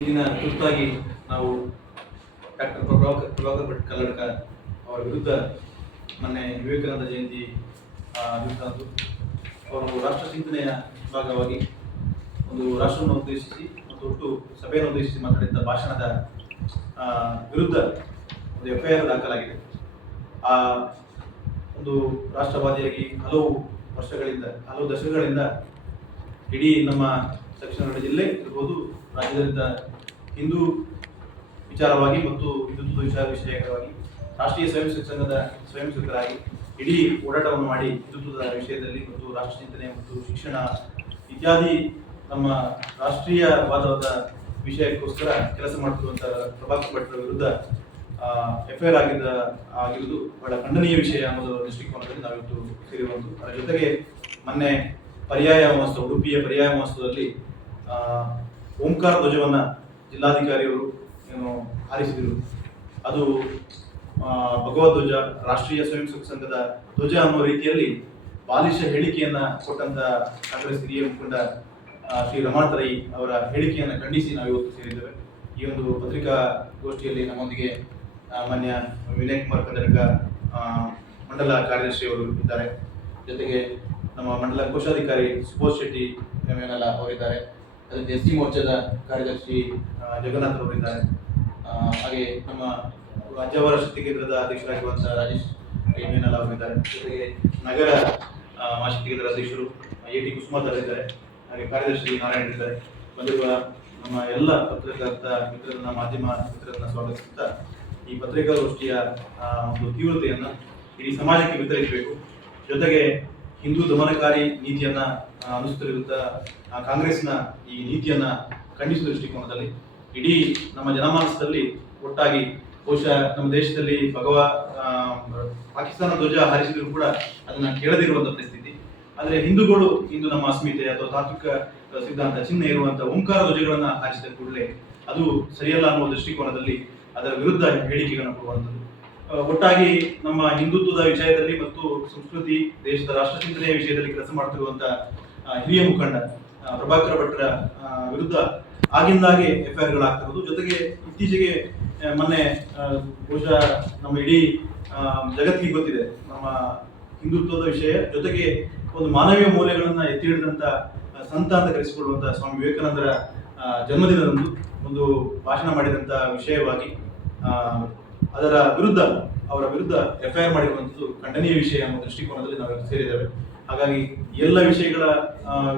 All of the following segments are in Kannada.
ಈಗಿನ ತುರ್ತಾಗಿ ನಾವು ಡಾಕ್ಟರ್ ಪ್ರಭಾಕರ್ ಭಟ್ ಕಲ್ಲಡ್ಕ ಅವರ ವಿರುದ್ಧ ಮೊನ್ನೆ ವಿವೇಕಾನಂದ ಜಯಂತಿ ದಿವಸದಂದು ಅವರು ರಾಷ್ಟ್ರ ಚಿಂತನೆಯ ಭಾಗವಾಗಿ ಒಂದು ರಾಷ್ಟ್ರವನ್ನು ಉದ್ದೇಶಿಸಿ ಮತ್ತು ಒಟ್ಟು ಸಭೆಯನ್ನು ಉದ್ದೇಶಿಸಿ ಮಾತನಾಡಿದ ಭಾಷಣದ ವಿರುದ್ಧ ಒಂದು FIR ದಾಖಲಾಗಿದೆ. ಆ ಒಂದು ರಾಷ್ಟ್ರವಾದಿಯಾಗಿ ಹಲವು ದಶಕಗಳಿಂದ ಇಡೀ ನಮ್ಮ ದಕ್ಷಿಣ ಕನ್ನಡ ಜಿಲ್ಲೆ ಇರ್ಬೋದು, ರಾಜ್ಯದ ಹಿಂದೂ ವಿಚಾರವಾಗಿ ಮತ್ತು ಹಿಂದುತ್ವದ ವಿಷಯಕವಾಗಿ ರಾಷ್ಟ್ರೀಯ ಸ್ವಯಂ ಸೇವಕ ಸಂಘದ ಸ್ವಯಂ ಸೇವಕರಾಗಿ ಇಡೀ ಹೋರಾಟವನ್ನು ಮಾಡಿ ಹಿಂದುತ್ವದ ವಿಷಯದಲ್ಲಿ ಮತ್ತು ರಾಷ್ಟ್ರ ಚಿಂತನೆ ಮತ್ತು ಶಿಕ್ಷಣ ಇತ್ಯಾದಿ ನಮ್ಮ ರಾಷ್ಟ್ರೀಯವಾದವಾದ ವಿಷಯಕ್ಕೋಸ್ಕರ ಕೆಲಸ ಮಾಡ್ತಿರುವಂತಹ ಪ್ರಭಾಕರ್ ಭಟ್ರ ವಿರುದ್ಧ FIR ಆಗಿರುವುದು ಬಹಳ ಖಂಡನೀಯ ವಿಷಯ ಅನ್ನೋದು ದೃಷ್ಟಿಕೋನದಲ್ಲಿ ನಾವಿವತ್ತು ಸೇರಿರುವಂತು. ಅದರ ಜೊತೆಗೆ ಮೊನ್ನೆ ಉಡುಪಿಯ ಪರ್ಯಾಯ ಮಹೋತ್ಸವದಲ್ಲಿ ಓಂಕಾರ ಧ್ವಜವನ್ನ ಜಿಲ್ಲಾಧಿಕಾರಿಯವರು ಹಾರಿಸಿದರು. ಅದು ಭಗವದ್ ಧ್ವಜ, ರಾಷ್ಟ್ರೀಯ ಸ್ವಯಂ ಸೇವಕ ಸಂಘದ ಧ್ವಜ ಅನ್ನೋ ರೀತಿಯಲ್ಲಿ ಬಾಲಿಶ ಹೇಳಿಕೆಯನ್ನ ಕೊಟ್ಟಂತ ಕಾಂಗ್ರೆಸ್ ಹಿರಿಯ ಮುಖಂಡ ಶ್ರೀ ರಮಾನಾಥ ರೈ ಅವರ ಹೇಳಿಕೆಯನ್ನು ಖಂಡಿಸಿ ನಾವು ಇವತ್ತು ಸೇರಿದ್ದೇವೆ. ಈ ಒಂದು ಪತ್ರಿಕಾಗೋಷ್ಠಿಯಲ್ಲಿ ನಮ್ಮೊಂದಿಗೆ ಮಾನ್ಯ ವಿನಯ್ ಕುಮಾರ್ ಕಲ್ಲಡ್ಕ ಮಂಡಲ ಕಾರ್ಯದರ್ಶಿ ಅವರು ಇದ್ದಾರೆ. ಜೊತೆಗೆ ನಮ್ಮ ಮಂಡಲ ಕೋಶಾಧಿಕಾರಿ ಸುಬೋಧ್ ಶೆಟ್ಟಿ ಅವರಿದ್ದಾರೆ. ಅದಕ್ಕೆ SC ಮೋರ್ಚಾದ ಕಾರ್ಯದರ್ಶಿ ಜಗನ್ನಾಥ್ ಅವರಿದ್ದಾರೆ. ಹಾಗೆ ನಮ್ಮ ಅಜ್ಜಾವರ ಶಕ್ತಿ ಕೇಂದ್ರದ ಅಧ್ಯಕ್ಷರಾಗಿರುವಂತಹ ರಾಜೇಶ್ ಅವರಿದ್ದಾರೆ. ಜೊತೆಗೆ ನಗರ ಮಹಾಶಕ್ತಿ ಕೇಂದ್ರದ ಅಧ್ಯಕ್ಷರು AT ಕುಸುಮಾಧರ್ ಇದ್ದಾರೆ. ಹಾಗೆ ಕಾರ್ಯದರ್ಶಿ ನಾರಾಯಣ ಇದ್ದಾರೆ. ಬಂದಿರುವ ನಮ್ಮ ಎಲ್ಲ ಪತ್ರಕರ್ತ ಮಿತ್ರರನ್ನ, ಮಾಧ್ಯಮ ಮಿತ್ರರನ್ನ ಸ್ವಾಗತಿಸುತ್ತಾ ಈ ಪತ್ರಿಕಾಗೋಷ್ಠಿಯ ಒಂದು ತೀವ್ರತೆಯನ್ನ ಇಡೀ ಸಮಾಜಕ್ಕೆ ವಿತರಿಸಬೇಕು. ಜೊತೆಗೆ ಹಿಂದೂ ದಮನಕಾರಿ ನೀತಿಯನ್ನ ಅನುಸರಿಸುತ್ತ ಕಾಂಗ್ರೆಸ್ನ ಈ ನೀತಿಯನ್ನ ಖಂಡಿಸುವ ದೃಷ್ಟಿಕೋನದಲ್ಲಿ ಇಡೀ ನಮ್ಮ ಜನಮಾನಸದಲ್ಲಿ ಒಟ್ಟಾಗಿ ಬಹುಶಃ ನಮ್ಮ ದೇಶದಲ್ಲಿ ಪಾಕಿಸ್ತಾನ ಧ್ವಜ ಹಾರಿಸಿದ್ರು ಕೂಡ ಅದನ್ನ ಕೇಳದಿರುವಂತಹ ಪರಿಸ್ಥಿತಿ. ಆದ್ರೆ ಹಿಂದೂಗಳು ಇಂದು ನಮ್ಮ ಅಸ್ಮಿತೆ ಅಥವಾ ತಾತ್ವಿಕ ಸಿದ್ಧಾಂತ ಚಿಹ್ನೆ ಇರುವಂತಹ ಓಂಕಾರ ಧ್ವಜಗಳನ್ನ ಹಾರಿಸಿದ ಕೂಡಲೇ ಅದು ಸರಿಯಲ್ಲ ಅನ್ನುವ ದೃಷ್ಟಿಕೋನದಲ್ಲಿ ಅದರ ವಿರುದ್ಧ ಹೇಳಿಕೆಗಳನ್ನು ಕೊಡುವಂಥದ್ದು. ಒಟ್ಟಾಗಿ ನಮ್ಮ ಹಿಂದುತ್ವದ ವಿಷಯದಲ್ಲಿ ಮತ್ತು ಸಂಸ್ಕೃತಿ, ದೇಶದ ರಾಷ್ಟ್ರ ಚಿಂತನೆಯ ವಿಷಯದಲ್ಲಿ ಕೆಲಸ ಮಾಡ್ತಿರುವಂತಹ ಹಿರಿಯ ಮುಖಂಡ ಪ್ರಭಾಕರ್ ಭಟ್ರ ವಿರುದ್ಧ ಆಗಿಂದಾಗೆ FIRಗಳಾಗ್ತಿರೋದು. ಜೊತೆಗೆ ಇತ್ತೀಚೆಗೆ ಮೊನ್ನೆ ಬಹುಶಃ ನಮ್ಮ ಇಡೀ ಜಗತ್ತಿಗೆ ಗೊತ್ತಿದೆ ನಮ್ಮ ಹಿಂದುತ್ವದ ವಿಷಯ, ಜೊತೆಗೆ ಒಂದು ಮಾನವೀಯ ಮೌಲ್ಯಗಳನ್ನ ಎತ್ತಿ ಹಿಡಿದಂತ ಸಂತ ಅಂತ ಕರೆಸಿಕೊಳ್ಳುವಂತಹ ಸ್ವಾಮಿ ವಿವೇಕಾನಂದರ ಜನ್ಮದಿನದಂದು ಒಂದು ಭಾಷಣ ಮಾಡಿದಂತ ವಿಷಯವಾಗಿ ಅವರ ವಿರುದ್ಧ FIR ಮಾಡಿರುವಂಥದ್ದು ಖಂಡನೀಯ ವಿಷಯ ಅನ್ನೋ ದೃಷ್ಟಿಕೋನದಲ್ಲಿ ನಾವು ಸೇರಿದ್ದೇವೆ. ಹಾಗಾಗಿ ಎಲ್ಲ ವಿಷಯಗಳ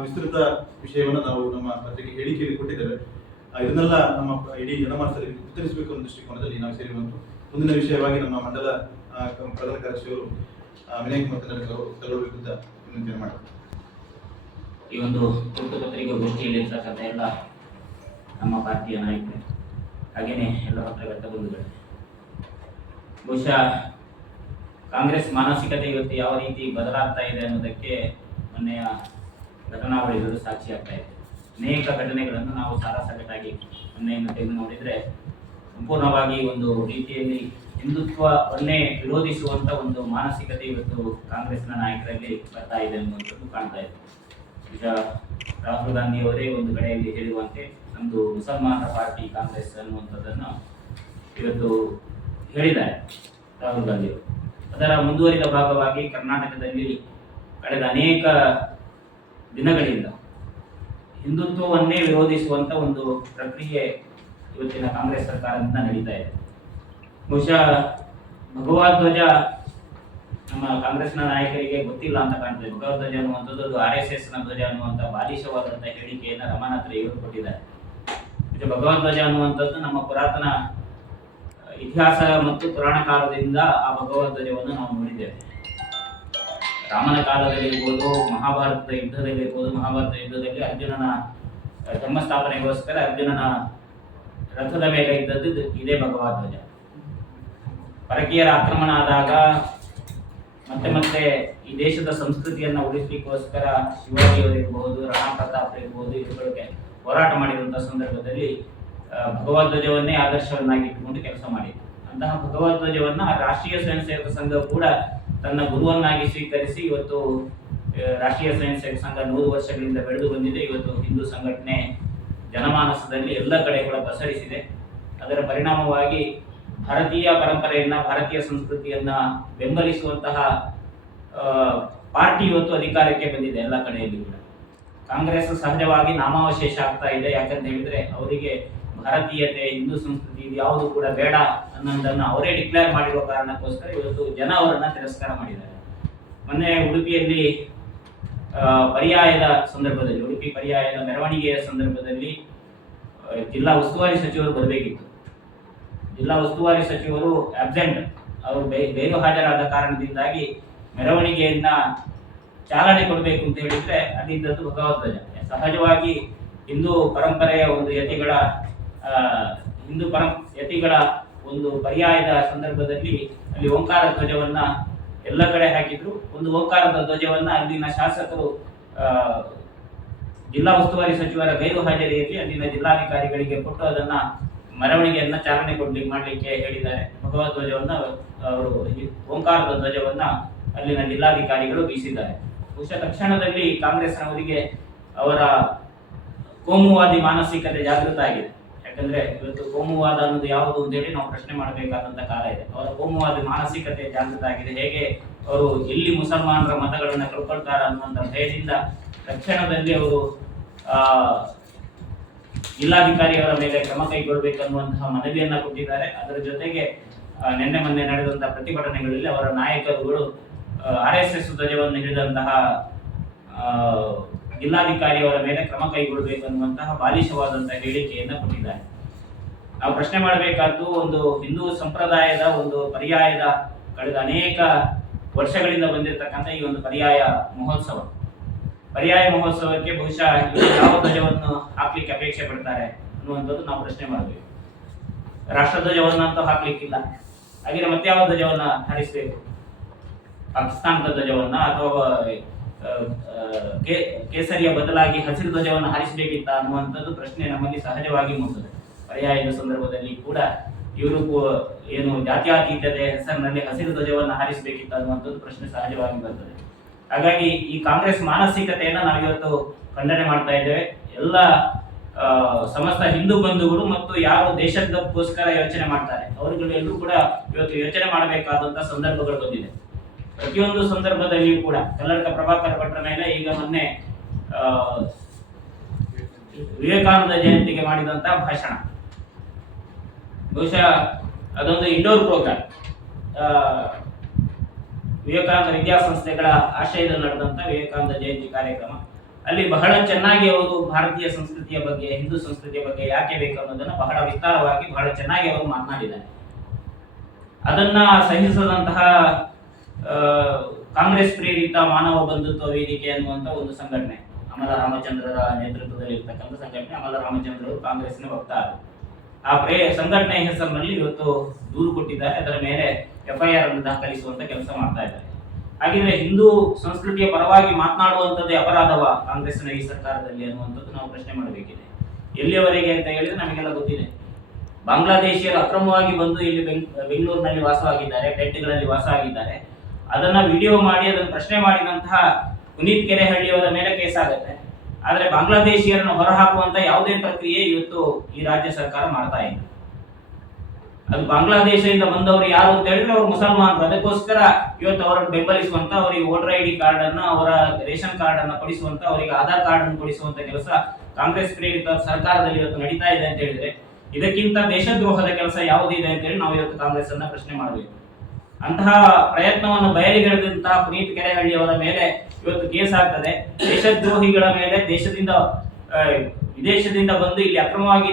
ವಿಸ್ತೃತ ವಿಷಯವನ್ನು ನಾವು ನಮ್ಮ ಪತ್ರಿಕೆ ಹೇಳಿಕೆಯಲ್ಲಿ ಕೊಟ್ಟಿದ್ದೇವೆ. ಇದನ್ನೆಲ್ಲ ನಮ್ಮ ಇಡೀ ಜನಮಾನಸದಲ್ಲಿ ವಿತರಿಸಬೇಕು ಅನ್ನೋ ದೃಷ್ಟಿಕೋನದಲ್ಲಿ ನಾವು ಸೇರಿರುವಂಥದ್ದು. ಮುಂದಿನ ವಿಷಯವಾಗಿ ನಮ್ಮ ಮಂಡಲ ಪ್ರಧಾನ ಕಾರ್ಯದರ್ಶಿಯವರು ವಿನಯ್ ಕುಮಾರ್ ಕಲ್ಲಡ್ಕ ಅವರು ತಗೊಳ್ಳುವ ವಿರುದ್ಧ ವಿನಂತಿಯನ್ನು ಮಾಡ್ತಾರೆ. ಈ ಒಂದು ತುರ್ತು ಪತ್ರಿಕಾಗೋಷ್ಠಿಯಲ್ಲಿ ಇರ್ತಕ್ಕಂಥ ಎಲ್ಲ ನಮ್ಮ ಪಾರ್ಟಿಯ ನಾಯಕರು ಹಾಗೇನೆ ಎಲ್ಲ ಪತ್ರಕರ್ತ ಬಂಧುಗಳು, ಬಹುಶಃ ಕಾಂಗ್ರೆಸ್ ಮಾನಸಿಕತೆ ಇವತ್ತು ಯಾವ ರೀತಿ ಬದಲಾಗ್ತಾ ಇದೆ ಅನ್ನೋದಕ್ಕೆ ಮೊನ್ನೆಯ ಘಟನಾವಳಿಗಳು ಸಾಕ್ಷಿಯಾಗ್ತಾ ಇದೆ. ಅನೇಕ ಘಟನೆಗಳನ್ನು ನಾವು ಸಾರಾಸಗಟಾಗಿ ಮೊನ್ನೆಯನ್ನು ತೆಗೆದು ನೋಡಿದರೆ ಸಂಪೂರ್ಣವಾಗಿ ಒಂದು ರೀತಿಯಲ್ಲಿ ಹಿಂದುತ್ವವನ್ನೇ ವಿರೋಧಿಸುವಂತ ಒಂದು ಮಾನಸಿಕತೆ ಇವತ್ತು ಕಾಂಗ್ರೆಸ್ನ ನಾಯಕರಲ್ಲಿ ಬರ್ತಾ ಇದೆ ಅನ್ನುವಂಥದ್ದು ಕಾಣ್ತಾ ಇದೆ. ಈಗ ರಾಹುಲ್ ಗಾಂಧಿ ಅವರೇ ಒಂದು ಕಡೆಯಲ್ಲಿ ಹೇಳುವಂತೆ ನಮ್ಮದು ಮುಸಲ್ಮಾನರ ಪಾರ್ಟಿ ಕಾಂಗ್ರೆಸ್ ಅನ್ನುವಂಥದ್ದನ್ನು ಇವತ್ತು ಹೇಳಿದ್ದಾರೆ ರಾಹುಲ್ ಗಾಂಧಿ ಅವರು. ಅದರ ಮುಂದುವರಿದ ಭಾಗವಾಗಿ ಕರ್ನಾಟಕದಲ್ಲಿ ಕಳೆದ ಅನೇಕ ದಿನಗಳಿಂದ ಹಿಂದುತ್ವವನ್ನೇ ವಿರೋಧಿಸುವಂತ ಒಂದು ಪ್ರಕ್ರಿಯೆ ಇವತ್ತಿನ ಕಾಂಗ್ರೆಸ್ ಸರ್ಕಾರದಿಂದ ನಡೀತಾ ಇದೆ. ಬಹುಶಃ ಭಗವದ್ ಧ್ವಜ ನಮ್ಮ ಕಾಂಗ್ರೆಸ್ನ ನಾಯಕರಿಗೆ ಗೊತ್ತಿಲ್ಲ ಅಂತ ಕಾಣ್ತದೆ. ಭಗವದ್ ಧ್ವಜ ಅನ್ನುವಂಥದ್ದು ಅದು RSS ನ ಧ್ವಜ ಅನ್ನುವಂಥ ಬಾಲಿಶವಾದಂತಹ ಹೇಳಿಕೆಯನ್ನ ರಮಾನಾಥ ರೈ ಅವರು ಕೊಟ್ಟಿದ್ದಾರೆ. ಭಗವದ್ ಧ್ವಜ ಅನ್ನುವಂಥದ್ದು ನಮ್ಮ ಪುರಾತನ ಇತಿಹಾಸ ಮತ್ತು ಪುರಾಣ ಕಾಲದಿಂದ ಆ ಭಗವದ್ ಧ್ವಜವನ್ನು ನಾವು ನೋಡಿದ್ದೇವೆ. ರಾಮನ ಕಾಲದಲ್ಲಿ ಇರ್ಬೋದು, ಮಹಾಭಾರತದ ಯುದ್ಧದಲ್ಲಿ ಇರ್ಬೋದು. ಮಹಾಭಾರತ ಯುದ್ಧದಲ್ಲಿ ಅರ್ಜುನನ ಧರ್ಮಸ್ಥಾಪನೆಗೋಸ್ಕರ ಅರ್ಜುನನ ರಥದ ಮೇಲೆ ಇದ್ದದ್ದು ಇದೇ ಭಗವದ್ ಧ್ವಜ. ಪರಕೀಯರ ಆಕ್ರಮಣ ಆದಾಗ ಮತ್ತೆ ಈ ದೇಶದ ಸಂಸ್ಕೃತಿಯನ್ನ ಉಳಿಸಲಿಕ್ಕೋಸ್ಕರ ಶಿವಾಜಿಯವರಿರ್ಬಹುದು, ರಾಣಾ ಪ್ರತಾಪ್ ಇರ್ಬೋದು, ಇವುಗಳಿಗೆ ಹೋರಾಟ ಮಾಡಿದಂತಹ ಸಂದರ್ಭದಲ್ಲಿ ಭಗವದ್ ಧ್ವಜವನ್ನೇ ಆದರ್ಶವನ್ನಾಗಿ ಇಟ್ಟುಕೊಂಡು ಕೆಲಸ ಮಾಡಿದ್ರು. ಅಂತಹ ಭಗವದ್ ಧ್ವಜವನ್ನ ರಾಷ್ಟ್ರೀಯ ಸ್ವಯಂ ಸೇವಕ ಸಂಘ ಕೂಡ ತನ್ನ ಗುರುವನ್ನಾಗಿ ಸ್ವೀಕರಿಸಿ ಇವತ್ತು ರಾಷ್ಟ್ರೀಯ ಸ್ವಯಂ ಸೇವಕ ಸಂಘ 100 ವರ್ಷಗಳಿಂದ ಬೆಳೆದು ಬಂದಿದೆ. ಇವತ್ತು ಹಿಂದೂ ಸಂಘಟನೆ ಜನಮಾನಸದಲ್ಲಿ ಎಲ್ಲ ಕಡೆ ಕೂಡ ಪಸರಿಸಿದೆ. ಅದರ ಪರಿಣಾಮವಾಗಿ ಭಾರತೀಯ ಪರಂಪರೆಯನ್ನ, ಭಾರತೀಯ ಸಂಸ್ಕೃತಿಯನ್ನ ಬೆಂಬಲಿಸುವಂತಹ ಪಾರ್ಟಿ ಇವತ್ತು ಅಧಿಕಾರಕ್ಕೆ ಬಂದಿದೆ ಎಲ್ಲ ಕಡೆಯಲ್ಲಿ ಕೂಡ. ಕಾಂಗ್ರೆಸ್ ಸಹಜವಾಗಿ ನಾಮಾವಶೇಷ ಆಗ್ತಾ ಇದೆ. ಯಾಕಂತ ಹೇಳಿದ್ರೆ ಅವರಿಗೆ ಭಾರತೀಯತೆ, ಹಿಂದೂ ಸಂಸ್ಕೃತಿ ಇದು ಯಾವುದು ಕೂಡ ಬೇಡ ಅನ್ನೋದನ್ನ ಅವರೇ ಡಿಕ್ಲೇರ್ ಮಾಡಿರುವ ಕಾರಣಕ್ಕೋಸ್ಕರ ಇವತ್ತು ಜನ ಅವರನ್ನ ತಿರಸ್ಕಾರ ಮಾಡಿದ್ದಾರೆ. ಮೊನ್ನೆ ಉಡುಪಿಯಲ್ಲಿ ಪರ್ಯಾಯದ ಸಂದರ್ಭದಲ್ಲಿ, ಉಡುಪಿ ಪರ್ಯಾಯದ ಮೆರವಣಿಗೆಯ ಸಂದರ್ಭದಲ್ಲಿ ಜಿಲ್ಲಾ ಉಸ್ತುವಾರಿ ಸಚಿವರು ಬರಬೇಕಿತ್ತು. ಜಿಲ್ಲಾ ಉಸ್ತುವಾರಿ ಸಚಿವರು ಅಬ್ಸೆಂಟ್, ಅವರು ಗೈರು ಹಾಜರಾದ ಕಾರಣದಿಂದಾಗಿ ಮೆರವಣಿಗೆಯನ್ನ ಚಾಲನೆ ಕೊಡಬೇಕು ಅಂತ ಹೇಳಿದ್ರೆ ಅಲ್ಲಿದ್ದದ್ದು ಭಗವಧ್ವಜ. ಸಹಜವಾಗಿ ಹಿಂದೂ ಪರಂಪರೆಯ ಒಂದು ಯತಿಗಳ ಒಂದು ಪರ್ಯಾಯದ ಸಂದರ್ಭದಲ್ಲಿ ಅಲ್ಲಿ ಓಂಕಾರ ಧ್ವಜವನ್ನ ಎಲ್ಲ ಕಡೆ ಹಾಕಿದ್ರು. ಒಂದು ಓಂಕಾರದ ಧ್ವಜವನ್ನ ಅಲ್ಲಿನ ಶಾಸಕರು ಜಿಲ್ಲಾ ಉಸ್ತುವಾರಿ ಸಚಿವರ ಗೈರು ಹಾಜರಿಯಲ್ಲಿ ಅಲ್ಲಿನ ಜಿಲ್ಲಾಧಿಕಾರಿಗಳಿಗೆ ಕೊಟ್ಟು ಅದನ್ನ ಮೆರವಣಿಗೆಯನ್ನ ಚಾಲನೆ ಮಾಡಲಿಕ್ಕೆ ಹೇಳಿದ್ದಾರೆ. ಭಗವಧ್ವಜವನ್ನ ಅವರು ಓಂಕಾರದ ಧ್ವಜವನ್ನ ಅಲ್ಲಿನ ಜಿಲ್ಲಾಧಿಕಾರಿಗಳು ಬೀಸಿದ್ದಾರೆ. ಬಹುಶಃ ತಕ್ಷಣದಲ್ಲಿ ಕಾಂಗ್ರೆಸ್ನವರಿಗೆ ಅವರ ಕೋಮುವಾದಿ ಮಾನಸಿಕತೆ ಜಾಗೃತ ಆಗಿದೆ. ಯಾಕಂದ್ರೆ ಇವತ್ತು ಕೋಮುವಾದ ಅನ್ನೋದು ಯಾವುದು ಅಂತ ಹೇಳಿ ನಾವು ಪ್ರಶ್ನೆ ಮಾಡಬೇಕಾದಂತ ಕಾಲ ಇದೆ. ಅವರ ಕೋಮುವಾದಿ ಮಾನಸಿಕತೆ ಜಾಗೃತ ಆಗಿದೆ. ಹೇಗೆ ಅವರು ಎಲ್ಲಿ ಮುಸಲ್ಮಾನರ ಮತಗಳನ್ನ ಕಳ್ಕೊಳ್ತಾರ ಅನ್ನುವಂಥ ಭಯದಿಂದ ತಕ್ಷಣದಲ್ಲಿ ಅವರು ಜಿಲ್ಲಾಧಿಕಾರಿಯವರ ಮೇಲೆ ಕ್ರಮ ಕೈಗೊಳ್ಳಬೇಕನ್ನುವಂತಹ ಮನವಿಯನ್ನ ಕೊಟ್ಟಿದ್ದಾರೆ. ಅದರ ಜೊತೆಗೆ ನಿನ್ನೆ ಮೊನ್ನೆ ನಡೆದಂತಹ ಪ್ರತಿಭಟನೆಗಳಲ್ಲಿ ಅವರ ನಾಯಕರುಗಳು RSS ಧ್ವಜವನ್ನು ಹಿಡಿದಂತಹ ಜಿಲ್ಲಾಧಿಕಾರಿಯವರ ಮೇಲೆ ಕ್ರಮ ಕೈಗೊಳ್ಳಬೇಕನ್ನುವಂತಹ ಬಾಲಿಶವಾದಂತಹ ಹೇಳಿಕೆಯನ್ನ ಕೊಟ್ಟಿದ್ದಾರೆ. ನಾವು ಪ್ರಶ್ನೆ ಮಾಡಬೇಕಾದ್ದು, ಒಂದು ಹಿಂದೂ ಸಂಪ್ರದಾಯದ ಒಂದು ಪರ್ಯಾಯದ ಕಳೆದ ಅನೇಕ ವರ್ಷಗಳಿಂದ ಬಂದಿರತಕ್ಕಂಥ ಈ ಒಂದು ಪರ್ಯಾಯ ಮಹೋತ್ಸವಕ್ಕೆ ಬಹುಶಃ ಯಾವ ಧ್ವಜವನ್ನು ಹಾಕ್ಲಿಕ್ಕೆ ಅಪೇಕ್ಷೆ ಪಡ್ತಾರೆ ಅನ್ನುವಂಥದ್ದು ನಾವು ಪ್ರಶ್ನೆ ಮಾಡಬೇಕು. ರಾಷ್ಟ್ರಧ್ವಜವನ್ನಂತೂ ಹಾಕ್ಲಿಕ್ಕಿಲ್ಲ. ಹಾಗೆ ಮತ್ತೆ ಯಾವ ಧ್ವಜವನ್ನ ಹಾರಿಸಬೇಕು? ಪಾಕಿಸ್ತಾನದ ಧ್ವಜವನ್ನ ಅಥವಾ ಕೇಸರಿಯ ಬದಲಾಗಿ ಹಸಿರು ಧ್ವಜವನ್ನು ಹಾರಿಸಬೇಕಿತ್ತ ಅನ್ನುವಂಥದ್ದು ಪ್ರಶ್ನೆ ನಮ್ಮಲ್ಲಿ ಸಹಜವಾಗಿ ಮೂಡುತ್ತದೆ. ಪರ್ಯಾಯದ ಸಂದರ್ಭದಲ್ಲಿ ಕೂಡ ಇವರು ಏನು ಜಾತ್ಯತೀತತೆ ಹೆಸರಿನಲ್ಲಿ ಹಸಿರು ಧ್ವಜವನ್ನು ಹಾರಿಸಬೇಕಿತ್ತ ಅನ್ನುವಂಥದ್ದು ಪ್ರಶ್ನೆ ಸಹಜವಾಗಿ ಬರ್ತದೆ. ಹಾಗಾಗಿ ಈ ಕಾಂಗ್ರೆಸ್ ಮಾನಸಿಕತೆಯನ್ನ ನಾವಿವತ್ತು ಖಂಡನೆ ಮಾಡ್ತಾ ಇದ್ದೇವೆ. ಎಲ್ಲ ಸಮಸ್ತ ಹಿಂದೂ ಬಂಧುಗಳು ಮತ್ತು ಯಾರು ದೇಶಕ್ಕೋಸ್ಕರ ಯೋಚನೆ ಮಾಡ್ತಾರೆ ಅವರುಗಳೆಲ್ಲರೂ ಕೂಡ ಇವತ್ತು ಯೋಚನೆ ಮಾಡಬೇಕಾದಂತಹ ಸಂದರ್ಭಗಳು ಬಂದಿದೆ. ಪ್ರತಿಯೊಂದು ಸಂದರ್ಭದಲ್ಲಿಯೂ ಕೂಡ ಕಲ್ಲಡ್ಕ ಪ್ರಭಾಕರ ಭಟ್ರ ಮೇಲೆ ಈಗ ಮೊನ್ನೆ ವಿವೇಕಾನಂದ ಜಯಂತಿಗೆ ಮಾಡಿದಂತಹ ಭಾಷಣ, ಬಹುಶಃ ಅದೊಂದು ಇಂಡೋರ್ ಪ್ರೋಗ್ರಾಮ್, ವಿವೇಕಾನಂದ ವಿದ್ಯಾಸಂಸ್ಥೆಗಳ ಆಶ್ರಯದಲ್ಲಿ ನಡೆದಂತ ವಿವೇಕಾನಂದ ಜಯಂತಿ ಕಾರ್ಯಕ್ರಮ. ಅಲ್ಲಿ ಬಹಳ ಚೆನ್ನಾಗಿ ಅವರು ಭಾರತೀಯ ಸಂಸ್ಕೃತಿಯ ಬಗ್ಗೆ, ಹಿಂದೂ ಸಂಸ್ಕೃತಿಯ ಬಗ್ಗೆ ಯಾಕೆ ಬೇಕು ಅನ್ನೋದನ್ನ ಬಹಳ ವಿಸ್ತಾರವಾಗಿ ಬಹಳ ಚೆನ್ನಾಗಿ ಅವರು ಮಾತನಾಡಿದ್ದಾರೆ. ಅದನ್ನ ಸಹಿಸದಂತಹ ಕಾಂಗ್ರೆಸ್ ಪ್ರೇರಿತ ಮಾನವ ಬಂಧುತ್ವ ವೇದಿಕೆ ಅನ್ನುವಂತ ಒಂದು ಸಂಘಟನೆ, ಅಮಲ ರಾಮಚಂದ್ರರ ನೇತೃತ್ವದಲ್ಲಿ ಇರ್ತಕ್ಕಂಥ ಸಂಘಟನೆ. ಅಮಲ ರಾಮಚಂದ್ರರು ಕಾಂಗ್ರೆಸ್ನ ವಕ್ತಾರರು. ಆ ಸಂಘಟನೆ ಹೆಸರಿನಲ್ಲಿ ಇವತ್ತು ದೂರು ಕೊಟ್ಟಿದ್ದಾರೆ. ಅದರ ಮೇಲೆ FIR ಅನ್ನು ದಾಖಲಿಸುವಂತ ಕೆಲಸ ಮಾಡ್ತಾ ಇದ್ದಾರೆ. ಹಾಗಿದ್ರೆ ಹಿಂದೂ ಸಂಸ್ಕೃತಿಯ ಪರವಾಗಿ ಮಾತನಾಡುವಂಥದ್ದೇ ಅಪರಾಧವ ಕಾಂಗ್ರೆಸ್ನ ಈ ಸರ್ಕಾರದಲ್ಲಿ ಅನ್ನುವಂಥದ್ದು ನಾವು ಪ್ರಶ್ನೆ ಮಾಡಬೇಕಿದೆ. ಎಲ್ಲಿಯವರೆಗೆ ಅಂತ ಹೇಳಿದ್ರೆ ನಮಗೆಲ್ಲ ಗೊತ್ತಿದೆ. ಬಾಂಗ್ಲಾದೇಶಿಯರು ಅಕ್ರಮವಾಗಿ ಬಂದು ಇಲ್ಲಿ ಬೆಂಗಳೂರಿನಲ್ಲಿ ವಾಸವಾಗಿದ್ದಾರೆ, ಟೆಂಟ್ಗಳಲ್ಲಿ ವಾಸ ಆಗಿದ್ದಾರೆ. ಅದನ್ನ ವಿಡಿಯೋ ಮಾಡಿ ಅದನ್ನು ಪ್ರಶ್ನೆ ಮಾಡಿದಂತಹ ಪುನೀತ್ ಕೆರೆಹಳ್ಳಿಯವರ ಮೇಲೆ ಕೇಸ್ ಆಗುತ್ತೆ. ಆದ್ರೆ ಬಾಂಗ್ಲಾದೇಶಿಯರನ್ನು ಹೊರಹಾಕುವಂತ ಯಾವುದೇ ಪ್ರಕ್ರಿಯೆ ಇವತ್ತು ಈ ರಾಜ್ಯ ಸರ್ಕಾರ ಮಾಡ್ತಾ ಇದೆ. ಅದು ಬಾಂಗ್ಲಾದೇಶದಿಂದ ಬಂದವರು ಯಾರು ಅಂತ ಹೇಳಿದ್ರೆ ಅವರು ಮುಸಲ್ಮಾನರು. ಅದಕ್ಕೋಸ್ಕರ ಇವತ್ತು ಅವರನ್ನು ಬೆಂಬಲಿಸುವಂತ, ಅವರಿಗೆ ವೋಟರ್ ID ಕಾರ್ಡ್ ಅನ್ನ, ಅವರ ರೇಷನ್ ಕಾರ್ಡ್ ಅನ್ನ ಕೊಡಿಸುವಂತ, ಅವರಿಗೆ ಆಧಾರ್ ಕಾರ್ಡ್ ಅನ್ನು ಕೊಡಿಸುವಂತ ಕೆಲಸ ಕಾಂಗ್ರೆಸ್ ಪ್ರೇರಿತ ಸರ್ಕಾರದಲ್ಲಿ ಇವತ್ತು ನಡೀತಾ ಇದೆ ಅಂತ ಹೇಳಿದ್ರೆ ಇದಕ್ಕಿಂತ ದೇಶದ್ರೋಹದ ಕೆಲಸ ಯಾವುದಿದೆ ಅಂತ ಹೇಳಿ ನಾವು ಇವತ್ತು ಕಾಂಗ್ರೆಸ್ ಅನ್ನ ಪ್ರಶ್ನೆ ಮಾಡಬೇಕು. ಅಂತಹ ಪ್ರಯತ್ನವನ್ನು ಬಯಲಿಗೆಳೆದಂತಹ ಪುನೀತ್ ಕೆರೆಹಳ್ಳಿ ಅವರ ಮೇಲೆ ಇವತ್ತು ಕೇಸ್ ಆಗ್ತದೆ. ದೇಶದ್ರೋಹಿಗಳ ಮೇಲೆ ವಿದೇಶದಿಂದ ಬಂದು ಇಲ್ಲಿ ಅಕ್ರಮವಾಗಿ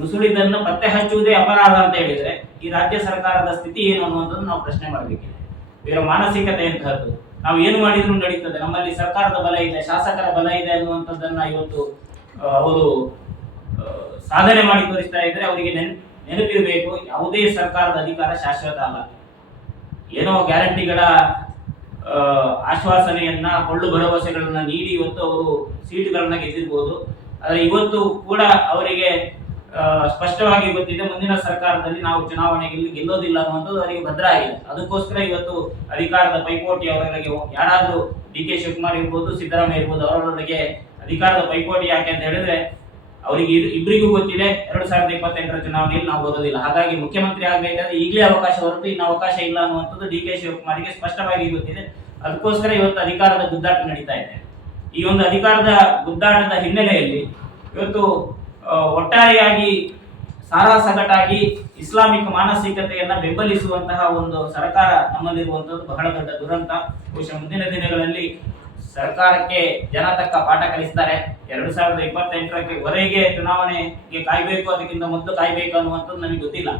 ನುಸುಳಿದನ್ನು ಪತ್ತೆ ಹಚ್ಚುವುದೇ ಅಪರಾಧ ಅಂತ ಹೇಳಿದ್ರೆ ಈ ರಾಜ್ಯ ಸರ್ಕಾರದ ಸ್ಥಿತಿ ಏನು ಅನ್ನುವಂಥದ್ದು ನಾವು ಪ್ರಶ್ನೆ ಮಾಡಬೇಕಿದೆ. ಇವರ ಮಾನಸಿಕತೆ ಎಂತಹದ್ದು? ನಾವು ಏನು ಮಾಡಿದ್ರು ನಡೀತದೆ, ನಮ್ಮಲ್ಲಿ ಸರ್ಕಾರದ ಬಲ ಇದೆ, ಶಾಸಕರ ಬಲ ಇದೆ ಅನ್ನುವಂಥದ್ದನ್ನ ಇವತ್ತು ಅವರು ಸಾಧನೆ ಮಾಡಿ ತೋರಿಸ್ತಾ ಇದ್ರೆ ಅವರಿಗೆ ನೆನಪಿರಬೇಕು, ಯಾವುದೇ ಸರ್ಕಾರದ ಅಧಿಕಾರ ಶಾಶ್ವತ ಅಲ್ಲ. ಏನೋ ಗ್ಯಾರಂಟಿಗಳ ಆಶ್ವಾಸನೆಯನ್ನ, ಕೊಳ್ಳು ಭರವಸೆಗಳನ್ನ ನೀಡಿ ಇವತ್ತು ಅವರು ಸೀಟುಗಳನ್ನ ಗೆದ್ದಿರ್ಬೋದು. ಆದ್ರೆ ಇವತ್ತು ಕೂಡ ಅವರಿಗೆ ಸ್ಪಷ್ಟವಾಗಿ ಗೊತ್ತಿದೆ ಮುಂದಿನ ಸರ್ಕಾರದಲ್ಲಿ ನಾವು ಚುನಾವಣೆಗೆ ಗೆಲ್ಲೋದಿಲ್ಲ ಅನ್ನುವಂಥದ್ದು ಅವರಿಗೆ ಭದ್ರ ಆಗಿದೆ. ಅದಕ್ಕೋಸ್ಕರ ಇವತ್ತು ಅಧಿಕಾರದ ಪೈಪೋಟಿ ಅವರಿಗೆ ಯಾರಾದ್ರೂ DK ಶಿವಕುಮಾರ್ ಇರ್ಬೋದು, ಸಿದ್ದರಾಮಯ್ಯ ಇರ್ಬೋದು, ಅವರೊಳಗೆ ಅಧಿಕಾರದ ಪೈಪೋಟಿ ಯಾಕೆ ಅಂತ ಹೇಳಿದ್ರೆ ಅವರಿಗೆ ಇಬ್ಬರಿಗೂ ಗೊತ್ತಿದೆ 2028ರ ಚುನಾವಣೆಯಲ್ಲಿ ನಾವು ಬರೋದಿಲ್ಲ. ಹಾಗಾಗಿ ಮುಖ್ಯಮಂತ್ರಿ ಆಗಬೇಕಾದ್ರೆ ಈಗಲೇ ಅವಕಾಶ ಹೊರತು ಇನ್ನು ಅವಕಾಶ ಇಲ್ಲ ಅನ್ನುವಂಥದ್ದು ಡಿ ಕೆ ಶಿವಕುಮಾರ್ಗೆ ಸ್ಪಷ್ಟವಾಗಿ ಗೊತ್ತಿದೆ. ಅದಕ್ಕೋಸ್ಕರ ಇವತ್ತು ಅಧಿಕಾರದ ಗುದ್ದಾಟ ನಡೀತಾ ಇದೆ. ಈ ಒಂದು ಅಧಿಕಾರದ ಗುದ್ದಾಟದ ಹಿನ್ನೆಲೆಯಲ್ಲಿ ಇವತ್ತು ಒಟ್ಟಾರೆಯಾಗಿ ಸಾರಾಸಗಟಾಗಿ ಇಸ್ಲಾಮಿಕ್ ಮಾನಸಿಕತೆಯನ್ನ ಬೆಂಬಲಿಸುವಂತಹ ಒಂದು ಸರ್ಕಾರ ನಮ್ಮಲ್ಲಿರುವಂತದ್ದು ಬಹಳ ದೊಡ್ಡ ದುರಂತ. ಬಹುಶಃ ಮುಂದಿನ ದಿನಗಳಲ್ಲಿ ಸರ್ಕಾರಕ್ಕೆ ಜನ ತಕ್ಕ ಪಾಠ ಕಲಿಸ್ತಾರೆ. 2028ಕ್ಕೆ ವರೆಗೆ ಚುನಾವಣೆಗೆ ಕಾಯ್ಬೇಕು, ಅದಕ್ಕಿಂತ ಮೊದಲು ಕಾಯ್ಬೇಕು ಅನ್ನುವಂಥದ್ದು ನನಗೆ ಗೊತ್ತಿಲ್ಲ.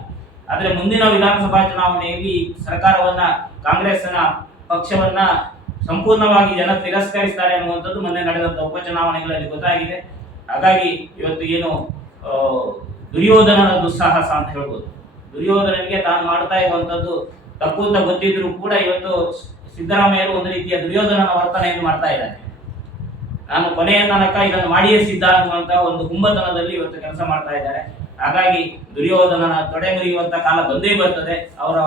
ಆದ್ರೆ ಮುಂದಿನ ವಿಧಾನಸಭಾ ಚುನಾವಣೆಯಲ್ಲಿ ಸರ್ಕಾರವನ್ನ, ಕಾಂಗ್ರೆಸ್ನ ಪಕ್ಷವನ್ನ ಸಂಪೂರ್ಣವಾಗಿ ಜನ ತಿರಸ್ಕರಿಸ್ತಾರೆ ಅನ್ನುವಂಥದ್ದು ಮೊನ್ನೆ ನಡೆದಂತ ಉಪಚುನಾವಣೆಗಳಲ್ಲಿ ಗೊತ್ತಾಗಿದೆ. ಹಾಗಾಗಿ ಇವತ್ತು ಏನು ದುರ್ಯೋಧನನ ದುಸ್ಸಾಹಸ ಅಂತ ಹೇಳ್ಬೋದು. ದುರ್ಯೋಧನನಿಗೆ ತಾನು ಮಾಡ್ತಾ ಇರುವಂತದ್ದು ತಪ್ಪು ಅಂತ ಗೊತ್ತಿದ್ರು ಕೂಡ ಇವತ್ತು ಸಿದ್ದರಾಮಯ್ಯರು ಒಂದು ರೀತಿಯ ದುರ್ಯೋಧನನ ವರ್ತನೆಯನ್ನು ಮಾಡ್ತಾ ಇದ್ದಾರೆ. ನಾನು ಕೊನೆಯ ತನಕ ಇದನ್ನು ಮಾಡಿಯೇ ಸಿದ್ಧ ಅನ್ನುವಂತಹ ಒಂದು ಹುಂಬತನದಲ್ಲಿ ಇವತ್ತು ಕೆಲಸ ಮಾಡ್ತಾ ಇದ್ದಾರೆ. ಹಾಗಾಗಿ ದುರ್ಯೋಧನನ ತೊಡೆ ಮುರಿಯುವಂತ ಕಾಲ ಬಂದೇ ಬರ್ತದೆ. ಅವರ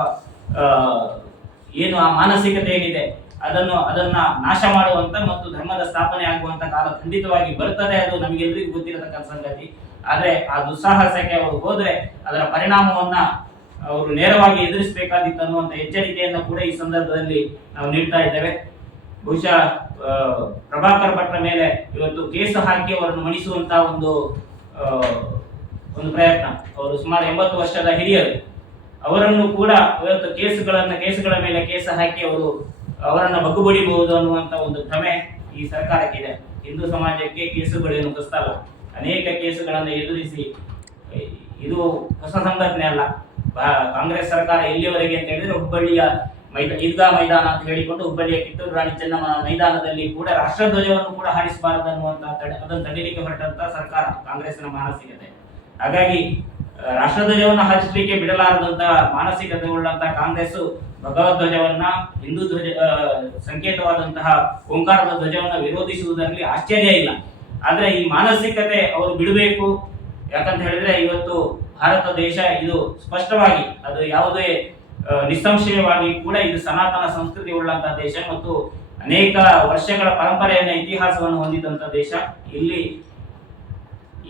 ಏನು ಆ ಮಾನಸಿಕತೆ ಏನಿದೆ ಅದನ್ನ ನಾಶ ಮಾಡುವಂತ ಮತ್ತು ಧರ್ಮದ ಸ್ಥಾಪನೆ ಆಗುವಂತ ಕಾಲ ಖಂಡಿತವಾಗಿ ಬರ್ತದೆ. ಅದು ನಮಗೆಲ್ಲರಿಗೂ ಗೊತ್ತಿರತಕ್ಕಂಥ ಸಂಗತಿ. ಆದ್ರೆ ಆ ದುಸ್ಸಾಹಸಕ್ಕೆ ಅವರು ಹೋದ್ರೆ ಅದರ ಪರಿಣಾಮವನ್ನ ಅವರು ನೇರವಾಗಿ ಎದುರಿಸಬೇಕಾದಿತ್ತು ಅನ್ನುವಂತ ಎಚ್ಚರಿಕೆಯನ್ನು ಕೂಡ ಈ ಸಂದರ್ಭದಲ್ಲಿ ನಾವು ನೀಡ್ತಾ ಇದ್ದೇವೆ. ಬಹುಶಃ ಪ್ರಭಾಕರ್ ಭಟ್ರ ಮೇಲೆ ಇವತ್ತು ಕೇಸು ಹಾಕಿ ಅವರನ್ನು ಮಣಿಸುವಂತ ಒಂದು ಪ್ರಯತ್ನ. ಅವರು ಸುಮಾರು 80 ವರ್ಷದ ಹಿರಿಯರು. ಅವರನ್ನು ಕೂಡ ಇವತ್ತು ಕೇಸುಗಳ ಮೇಲೆ ಕೇಸು ಹಾಕಿ ಅವರನ್ನ ಬಗ್ಗುಬಡಿಬಹುದು ಅನ್ನುವಂತ ಒಂದು ಭ್ರಮೆ ಈ ಸರ್ಕಾರಕ್ಕಿದೆ. ಹಿಂದೂ ಸಮಾಜಕ್ಕೆ ಕೇಸುಗಳೇನು ಕಷ್ಟಲ್ಲ. ಅನೇಕ ಕೇಸುಗಳನ್ನು ಎದುರಿಸಿ, ಇದು ಹೊಸ ಸಂಘಟನೆ ಅಲ್ಲ. ಕಾಂಗ್ರೆಸ್ ಸರ್ಕಾರ ಎಲ್ಲಿಯವರೆಗೆ ಅಂತ ಹೇಳಿದ್ರೆ ಹುಬ್ಬಳ್ಳಿಯ ಈದ್ಗಾ ಮೈದಾನ ಅಂತ ಹೇಳಿಕೊಂಡು ಹುಬ್ಬಳ್ಳಿಯ ಕಿತ್ತೂರು ರಾಣಿ ಚೆನ್ನಮ್ಮನ ಮೈದಾನದಲ್ಲಿ ಕೂಡ ರಾಷ್ಟ್ರಧ್ವಜವನ್ನು ಕೂಡ ಹಾರಿಸಬಾರದು ಅನ್ನುವಂತ ಅದನ್ನು ತಡೆಯಲಿಕ್ಕೆ ಹೊರಟಂತ ಸರ್ಕಾರ ಕಾಂಗ್ರೆಸ್ನ ಮಾನಸಿಕತೆ. ಹಾಗಾಗಿ ರಾಷ್ಟ್ರಧ್ವಜವನ್ನು ಹಾರಿಸಲಿಕ್ಕೆ ಬಿಡಲಾರದಂತ ಮಾನಸಿಕತೆ ಉಳ್ಳಂತಹ ಕಾಂಗ್ರೆಸ್ ಭಗವಧ್ವಜವನ್ನ, ಹಿಂದೂ ಧ್ವಜ ಸಂಕೇತವಾದಂತಹ ಓಂಕಾರದ ಧ್ವಜವನ್ನ ವಿರೋಧಿಸುವುದರಲ್ಲಿ ಆಶ್ಚರ್ಯ ಇಲ್ಲ. ಆದ್ರೆ ಈ ಮಾನಸಿಕತೆ ಅವರು ಬಿಡಬೇಕು. ಯಾಕಂತ ಹೇಳಿದ್ರೆ ಇವತ್ತು ಭಾರತ ದೇಶ ಇದು ಸ್ಪಷ್ಟವಾಗಿ, ಅದು ಯಾವುದೇ ನಿಸ್ಸಂಶಯವಾಗಿ ಕೂಡ ಇದು ಸನಾತನ ಸಂಸ್ಕೃತಿ ಉಳ್ಳಂತಹ ದೇಶ ಮತ್ತು ಅನೇಕ ವರ್ಷಗಳ ಪರಂಪರೆಯನ್ನ, ಇತಿಹಾಸವನ್ನು ಹೊಂದಿದಂತ ದೇಶ. ಇಲ್ಲಿ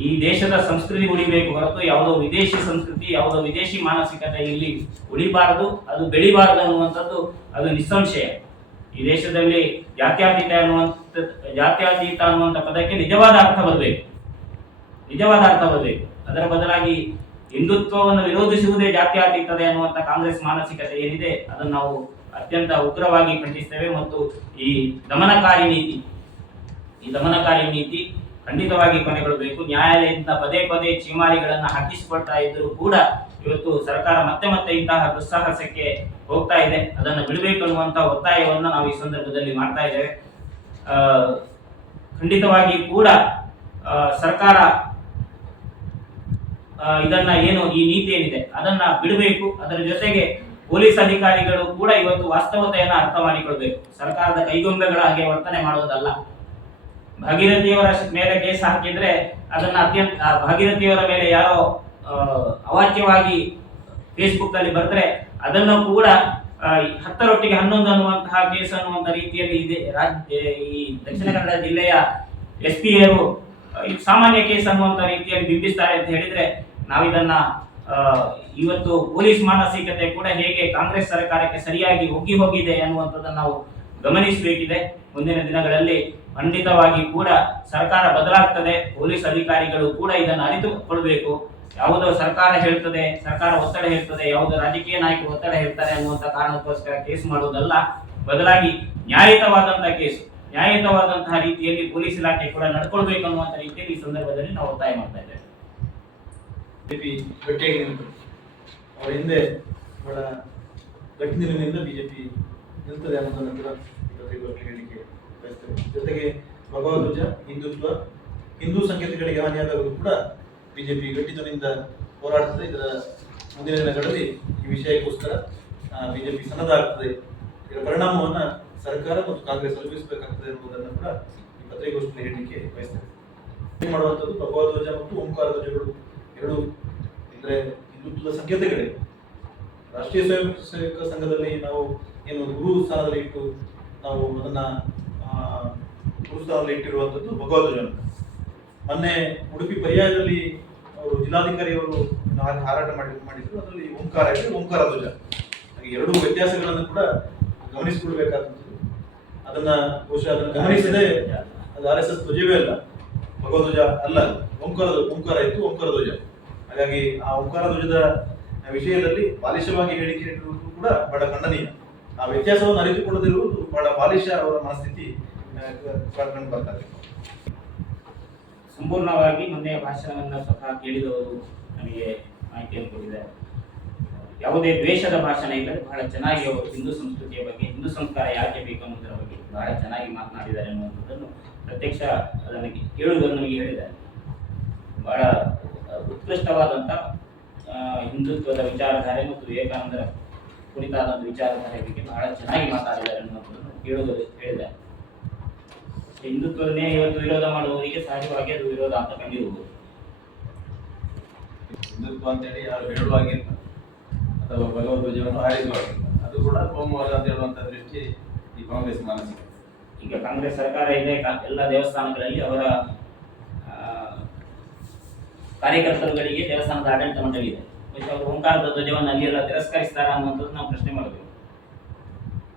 ಈ ದೇಶದ ಸಂಸ್ಕೃತಿ ಉಳಿಬೇಕು ಹೊರತು ಯಾವುದೋ ವಿದೇಶಿ ಸಂಸ್ಕೃತಿ, ಯಾವುದೋ ವಿದೇಶಿ ಮಾನಸಿಕತೆ ಇಲ್ಲಿ ಉಳಿಬಾರದು, ಅದು ಬೆಳಿಬಾರದು ಅನ್ನುವಂಥದ್ದು ಅದು ನಿಸ್ಸಂಶಯ. ಈ ದೇಶದಲ್ಲಿ ಜಾತ್ಯತೀತ ಅನ್ನುವಂಥ ಪದಕ್ಕೆ ನಿಜವಾದ ಅರ್ಥ ಬರಬೇಕು. ಅದರ ಬದಲಾಗಿ ಹಿಂದುತ್ವವನ್ನು ವಿರೋಧಿಸುವುದೇ ಜಾತ್ಯತೀತತೆ ಅನ್ನುವಂಥ ಕಾಂಗ್ರೆಸ್ ಮಾನಸಿಕತೆ ಏನಿದೆ ಅದನ್ನು ನಾವು ಅತ್ಯಂತ ಉಗ್ರವಾಗಿ ಖಂಡಿಸ್ತೇವೆ. ಮತ್ತು ಈ ದಮನಕಾರಿ ನೀತಿ ಖಂಡಿತವಾಗಿ ಕೊನೆಗೊಳ್ಳಬೇಕು. ನ್ಯಾಯಾಲಯದಿಂದ ಪದೇ ಪದೇ ಚೀಮಾರಿಗಳನ್ನು ಹಾಕಿಸಿಕೊಳ್ತಾ ಇದ್ದರೂ ಕೂಡ ಇವತ್ತು ಸರ್ಕಾರ ಮತ್ತೆ ಇಂತಹ ದುಸ್ಸಾಹಸಕ್ಕೆ ಹೋಗ್ತಾ ಇದೆ. ಅದನ್ನು ಬಿಡಬೇಕು ಅನ್ನುವಂತ ಒತ್ತಾಯವನ್ನು ನಾವು ಈ ಸಂದರ್ಭದಲ್ಲಿ ಮಾಡ್ತಾ ಇದ್ದೇವೆ. ಖಂಡಿತವಾಗಿ ಕೂಡ ಸರ್ಕಾರ ಇದನ್ನ ಏನು ಈ ನೀತಿ ಏನಿದೆ ಅದನ್ನ ಬಿಡಬೇಕು. ಅದರ ಜೊತೆಗೆ ಪೊಲೀಸ್ ಅಧಿಕಾರಿಗಳು ಕೂಡ ಇವತ್ತು ವಾಸ್ತವತೆಯನ್ನ ಅರ್ಥ ಮಾಡಿಕೊಳ್ಬೇಕು. ಸರ್ಕಾರದ ಕೈಗೊಂಬೆಗಳ ಹಾಗೆ ವರ್ತನೆ ಮಾಡೋದಲ್ಲ. ಭಾಗೀರಥಿಯವರ ಮೇಲೆ ಕೇಸ್ ಹಾಕಿದ್ರೆ ಅದನ್ನ ಭಾಗೀರಥಿಯವರ ಮೇಲೆ ಯಾರೋ ಅವಾಚ್ಯವಾಗಿ ಫೇಸ್ಬುಕ್ ಅಲ್ಲಿ ಬರೆದ್ರೆ ಅದನ್ನು ಕೂಡ 10ರೊಟ್ಟಿಗೆ 11 ಅನ್ನುವಂತಹ ಕೇಸ್ ಅನ್ನುವಂತ ರೀತಿಯಲ್ಲಿ ಇದೆ. ಈ ದಕ್ಷಿಣ ಕನ್ನಡ ಜಿಲ್ಲೆಯ SP-ಯರು ಸಾಮಾನ್ಯ ಕೇಸ್ ಅನ್ನುವಂತ ರೀತಿಯಲ್ಲಿ ಬಿಂಬಿಸ್ತಾರೆ ಅಂತ ಹೇಳಿದ್ರೆ ನಾವಿದನ್ನ ಇವತ್ತು ಪೊಲೀಸ್ ಮಾನಸಿಕತೆ ಕೂಡ ಹೇಗೆ ಕಾಂಗ್ರೆಸ್ ಸರ್ಕಾರಕ್ಕೆ ಸರಿಯಾಗಿ ಹೋಗಿದೆ ಅನ್ನುವಂಥದ್ದನ್ನು ನಾವು ಗಮನಿಸಬೇಕಿದೆ. ಮುಂದಿನ ದಿನಗಳಲ್ಲಿ ಖಂಡಿತವಾಗಿ ಕೂಡ ಸರ್ಕಾರ ಬದಲಾಗ್ತದೆ. ಪೊಲೀಸ್ ಅಧಿಕಾರಿಗಳು ಕೂಡ ಇದನ್ನು ಅರಿತುಕೊಳ್ಬೇಕು. ಯಾವುದೋ ಸರ್ಕಾರ ಹೇಳ್ತದೆ, ಸರ್ಕಾರ ಒತ್ತಡ ಹೇಳ್ತದೆ, ಯಾವುದೋ ರಾಜಕೀಯ ನಾಯಕರು ಒತ್ತಡ ಹೇಳ್ತಾರೆ ಅನ್ನುವಂಥ ಕಾರಣಕ್ಕೋಸ್ಕರ ಕೇಸ್ ಮಾಡುವುದಲ್ಲ, ಬದಲಾಗಿ ನ್ಯಾಯಯುತವಾದಂತಹ ರೀತಿಯಲ್ಲಿ ಪೊಲೀಸ್ ಇಲಾಖೆ ಕೂಡ ನಡ್ಕೊಳ್ಬೇಕು ಅನ್ನುವಂಥ ರೀತಿಯಲ್ಲಿ ಈ ಸಂದರ್ಭದಲ್ಲಿ ನಾವು ಒತ್ತಾಯ ಮಾಡ್ತಾ ಇದ್ದೇವೆ. ಅವರ ಹಿಂದೆ ಬಹಳ ಗಟ್ಟಿನಿಂದ ಬಿಜೆಪಿ ನಿಲ್ತದೆ ಅನ್ನೋದನ್ನು ಕೂಡ ಹೇಳಿಕೆ ಬಯಸ್ತೇವೆ. ಜೊತೆಗೆ ಭಗವಧ್ವಜ, ಹಿಂದುತ್ವ, ಹಿಂದೂ ಸಂಕೇತಗಳಿಗೆ ಹಾನಿಯಾದಾಗಲೂ ಕೂಡ ಬಿಜೆಪಿ ಗಟ್ಟಿತನದಿಂದ ಹೋರಾಡುತ್ತದೆ. ಇದರ ಮುಂದಿನ ದಿನಗಳಲ್ಲಿ ಈ ವಿಷಯಕ್ಕೋಸ್ಕರ ಬಿಜೆಪಿ ಸನ್ನದ್ಧಾಗ್ತದೆ. ಇದರ ಪರಿಣಾಮವನ್ನ ಸರ್ಕಾರ ಮತ್ತು ಕಾಂಗ್ರೆಸ್ ಅನುಭವಿಸಬೇಕಾಗ್ತದೆ ಎನ್ನುವುದನ್ನು ಕೂಡ ಈ ಪತ್ರಿಕಾಗೋಷ್ಠಿಯಲ್ಲಿ ಹೇಳಲಿಕ್ಕೆ ಬಯಸ್ತೇವೆ. ಮಾಡುವಂಥದ್ದು ಭಗವಧ್ವಜ ಮತ್ತು ಓಂಕಾರ ಧ್ವಜಗಳು ಎರಡು ಇದ್ರೆ ಹಿಂದುತ್ವದ ಸಂಕೇತಗಳೇ. ರಾಷ್ಟ್ರೀಯ ಸ್ವಯಂ ಸೇವಕ ಸಂಘದಲ್ಲಿ ನಾವು ಏನು ಗುರು ಸ್ಥಾನದಲ್ಲಿ ಇಟ್ಟು ನಾವು ಅದನ್ನ ಗುರು ಸ್ಥಾನದಲ್ಲಿ ಇಟ್ಟಿರುವಂಥದ್ದು ಭಗವಧ್ವಜ. ಮೊನ್ನೆ ಉಡುಪಿ ಪರ್ಯಾಯದಲ್ಲಿ ಅವರು ಜಿಲ್ಲಾಧಿಕಾರಿಯವರು ಹಾರಾಟ ಮಾಡಿದ್ರು. ಅದರಲ್ಲಿ ಓಂಕಾರ ಇದೆ, ಓಂಕಾರ ಧ್ವಜ. ಎರಡು ವ್ಯತ್ಯಾಸಗಳನ್ನು ಕೂಡ ಗಮನಿಸಿಕೊಳ್ಬೇಕಾದಂಥದ್ದು. ಅದನ್ನ ಬಹುಶಃ ಅದನ್ನು ಗಮನಿಸದೆ ಅದು RSS ಧ್ವಜವೇ ಅಲ್ಲ, ಭಗವಧ್ವಜ ಅಲ್ಲ, ಓಂಕಾರ ಇತ್ತು, ಓಂಕಾರ ಧ್ವಜ. ಹಾಗಾಗಿ ಆ ಓಂಕಾರ ಧ್ವಜದ ವಿಷಯದಲ್ಲಿ ಬಾಲಿಶವಾಗಿ ಹೇಳಿಕೆ ನೀಡುವುದು ಕೂಡ ಬಹಳ ಖಂಡನೀಯ. ಆ ವ್ಯತ್ಯಾಸವನ್ನು ಅರಿತುಕೊಳ್ಳದಿರುವುದು ಬಹಳ ಬಾಲಿಶ ಅವರ ಮನಸ್ಥಿತಿ ಕಂಡು ಬರ್ತಾರೆ. ಸಂಪೂರ್ಣವಾಗಿ ಮೊನ್ನೆ ಭಾಷಣವನ್ನು ಸ್ವತಃ ಕೇಳಿದವರು ನಮಗೆ ಮಾಹಿತಿಯನ್ನು ಕೊಟ್ಟಿದ್ದಾರೆ. ಯಾವುದೇ ದ್ವೇಷದ ಭಾಷಣ ಇಲ್ಲದೆ ಬಹಳ ಚೆನ್ನಾಗಿ ಅವರು ಹಿಂದೂ ಸಂಸ್ಕೃತಿಯ ಬಗ್ಗೆ, ಹಿಂದೂ ಸಂಸ್ಕಾರ ಯಾಕೆ ಬೇಕು ಅನ್ನೋದರ ಬಗ್ಗೆ ಬಹಳ ಚೆನ್ನಾಗಿ ಮಾತನಾಡಿದ್ದಾರೆ ಅನ್ನುವಂಥದ್ದನ್ನು ಪ್ರತ್ಯಕ್ಷ ಅದನ್ನು ಕೇಳುವುದನ್ನು ನಮಗೆ ಹೇಳಿದ್ದಾರೆ. ಬಹಳ ಉತ್ಕೃಷ್ಟವಾದಂಥ ಹಿಂದುತ್ವದ ವಿಚಾರಧಾರೆ ಮತ್ತು ವಿವೇಕಾನಂದರ ಕುರಿತಾದಂಥ ವಿಚಾರಧಾರೆ ಬಗ್ಗೆ ಬಹಳ ಚೆನ್ನಾಗಿ ಮಾತಾಡಿದ್ದಾರೆ ಅನ್ನುವಂಥದ್ದನ್ನು ಕೇಳುವುದನ್ನು ಹೇಳಿದ್ದಾರೆ. ಹಿಂದುತ್ವವನ್ನೇ ಇವತ್ತು ವಿರೋಧ ಮಾಡುವವರಿಗೆ ಸಹಜವಾಗಿ ಅದು ವಿರೋಧ ಅಂತ ಕಂಡಿರುವುದು. ಹಿಂದುತ್ವ ಅಂತೇಳಿ ಯಾರು ಹೇಳುವಾಗಿಲ್ಲ ಅಥವಾ ಭಗವಧ್ವಜವನ್ನು ಹಾರಿಸುವಾಗಿಲ್ಲ, ಅದು ಕೂಡ ಕೋಮುವಾದ ಅಂತ ಹೇಳುವಂತ ದೃಷ್ಟಿ ಈ ಕಾಂಗ್ರೆಸ್ ಮಾನಸಿಕ. ಈಗ ಕಾಂಗ್ರೆಸ್ ಸರ್ಕಾರ ಇದೆ, ಎಲ್ಲ ದೇವಸ್ಥಾನಗಳಲ್ಲಿ ಅವರ ಕಾರ್ಯಕರ್ತರುಗಳಿಗೆ ದೇವಸ್ಥಾನದ ಆಡಳಿತ ಮಂಡಳಿ ಇದೆ. ಅವರು ಓಂಕಾರದ ಧ್ವಜವನ್ನು ಅಲ್ಲಿಯೆಲ್ಲ ತಿರಸ್ಕರಿಸ್ತಾರ ಅನ್ನುವಂಥದ್ದು ನಾವು ಪ್ರಶ್ನೆ ಮಾಡಬೇಕು.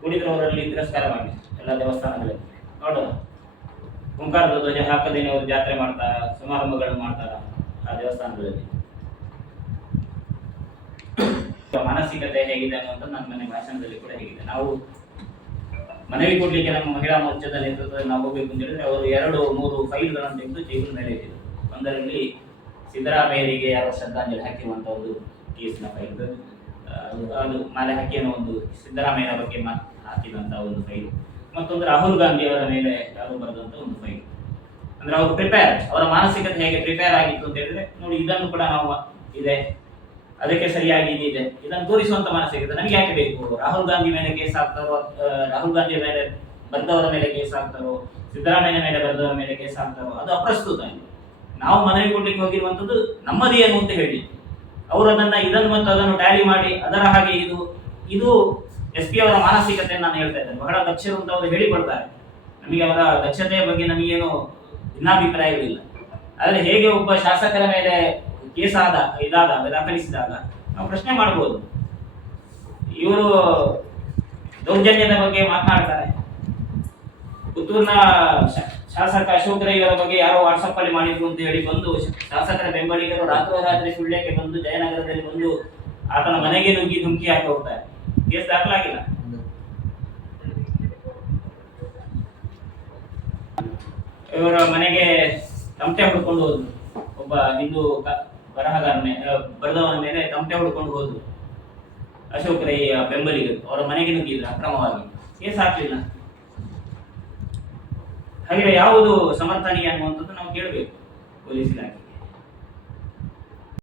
ಕುಡಿದ್ರವರಲ್ಲಿ ತಿರಸ್ಕಾರ ಮಾಡಿ ಎಲ್ಲ ದೇವಸ್ಥಾನಗಳಲ್ಲಿ ನೋಡೋಣ. ಓಂಕಾರದ ಧ್ವಜ ಹಾಕದೇನೆ ಅವರು ಜಾತ್ರೆ ಮಾಡ್ತಾರ, ಸಮಾರಂಭಗಳನ್ನು ಮಾಡ್ತಾರ ಆ ದೇವಸ್ಥಾನಗಳಲ್ಲಿ. ಮಾನಸಿಕತೆ ಹೇಗಿದೆ ಅನ್ನುವಂಥದ್ದು ನನ್ನ ಮನೆ ಭಾಷಣದಲ್ಲಿ ಕೂಡ ಹೇಗಿದೆ. ನಾವು ಮನವಿ ಕೊಡ್ಲಿಕ್ಕೆ ನಮ್ಮ ಮಹಿಳಾ ಮೋರ್ಚಾದ ನೇತೃತ್ವದಲ್ಲಿ ನಾವು ಹೋಗ್ಬೇಕು ಅಂತ ಹೇಳಿದ್ರೆ ಅವರು 2-3 ಫೈಲ್ಗಳನ್ನು ತೆಗೆದು ಟೇಬಲ್ ಮೇಲೆ ಇಟ್ಟಿದ್ರು. ಒಂದರಲ್ಲಿ ಸಿದ್ದರಾಮಯ್ಯರಿಗೆ ಯಾರೋ ಶ್ರದ್ಧಾಂಜಲಿ ಹಾಕಿರುವಂತಹ ಒಂದು ಕೇಸಿನ ಫೈಲ್, ಅದು ಮಾಲೆ ಹಾಕಿನ ಒಂದು ಸಿದ್ದರಾಮಯ್ಯನ ಬಗ್ಗೆ ಹಾಕಿದಂತ ಒಂದು ಫೈಲ್, ಮತ್ತೊಂದು ರಾಹುಲ್ ಗಾಂಧಿ ಅವರ ಮೇಲೆ ಯಾರು ಬರೆದಂತ ಒಂದು ಫೈಲ್. ಅಂದ್ರೆ ಅವರು ಪ್ರಿಪೇರ್, ಅವರ ಮಾನಸಿಕತೆ ಹೇಗೆ ಪ್ರಿಪೇರ್ ಆಗಿತ್ತು ಅಂತ ಹೇಳಿದ್ರೆ ನೋಡಿ, ಇದನ್ನು ಕೂಡ ನಾವು ಇದೆ, ಅದಕ್ಕೆ ಸರಿಯಾಗಿ ಇದೆ, ಇದನ್ನು ತೋರಿಸುವಂತ ಮಾನಸಿಕತೆ ನಮಗೆ ಯಾಕೆ ಬೇಕು? ರಾಹುಲ್ ಗಾಂಧಿ ಮೇಲೆ ಕೇಸ್ ಹಾಕ್ತಾರೋ, ರಾಹುಲ್ ಗಾಂಧಿ ಮೇಲೆ ಬರೆದವರ ಮೇಲೆ ಕೇಸ್ ಹಾಕ್ತಾರೋ, ಸಿದ್ದರಾಮಯ್ಯ ಮೇಲೆ ಬರೆದವರ ಮೇಲೆ ಕೇಸ್ ಹಾಕ್ತಾರೋ, ಅದು ಅಪ್ರಸ್ತುತ. ನಾವು ಮನವಿ ಕೊಡ್ಲಿಕ್ಕೆ ಹೋಗಿರುವಂತದ್ದು ನಮ್ಮದೇ ಏನು ಅಂತ ಹೇಳಿ ಅವರು ಇದನ್ನು ಮತ್ತು ಅದನ್ನು ಟ್ಯಾಲಿ ಮಾಡಿ ಅದರ ಹಾಗೆ ಇದು SP ಅವರ ಮಾನಸಿಕತೆ ನಾನು ಹೇಳ್ತಾ ಇದ್ದೇನೆ. ಬಹಳ ದಕ್ಷರು ಅಂತ ಅವರು ಹೇಳಿಕೊಡ್ತಾರೆ. ನಮಗೆ ಅವರ ದಕ್ಷತೆಯ ಬಗ್ಗೆ ನಮಗೇನು ಭಿನ್ನಾಭಿಪ್ರಾಯಗಳಿಲ್ಲ. ಆದರೆ ಹೇಗೆ ಒಬ್ಬ ಶಾಸಕರ ಮೇಲೆ ಕೇಸ್ ದಾಖಲಿಸಿದಾಗ ನಾವು ಪ್ರಶ್ನೆ ಮಾಡಬಹುದು. ಇವರು ದೌರ್ಜನ್ಯದ ಬಗ್ಗೆ ಮಾತನಾಡ್ತಾರೆ. ಪುತ್ತೂರಿನ ಶಾಸಕ ಅಶೋಕ್ ರೈ ಅವರ ಬಗ್ಗೆ ಯಾರೋ ವಾಟ್ಸಪ್ ಅಲ್ಲಿ ಮಾಡಿದ್ರು ಅಂತ ಹೇಳಿ ಬಂದು ಶಾಸಕರ ಬೆಂಬಲಿಗರು ರಾತ್ರೋರಾತ್ರಿ ಸುಳ್ಯಕ್ಕೆ ಬಂದು ಜಯನಗರದಲ್ಲಿ ಬಂದು ಆತನ ಮನೆಗೆ ನುಗ್ಗಿ ಧುಮಕಿ ಹಾಕಿ ಹೋಗ್ತಾರೆ. ಕೇಸ್ ದಾಖಲಾಗಿಲ್ಲ. ಇವರ ಮನೆಗೆ ತಮಟೆ ಹೊಡ್ಕೊಂಡು ಹೋದ್ರು. ಒಬ್ಬ ಹಿಂದೂ ಬರಹಗಾರನೇ ಬರೆದವನ ಮೇಲೆ ತಮಟೆ ಹೊಡ್ಕೊಂಡು ಹೋದ್ರು ಅಶೋಕ್ ರೈ ಬೆಂಬಲಿಗರು. ಅವರ ಮನೆಗೆ ನುಗ್ಗಿದ್ರು ಅಕ್ರಮವಾಗಿ. ಕೇಸ್ ಹಾಕ್ಲಿಲ್ಲ. ಹಾಗೆ ಯಾವುದು ಸಮರ್ಥನೀಯ ಅನ್ನುವಂಥದ್ದು ನಾವು ಕೇಳಬೇಕು ಪೊಲೀಸ್ ಇಲಾಖೆ.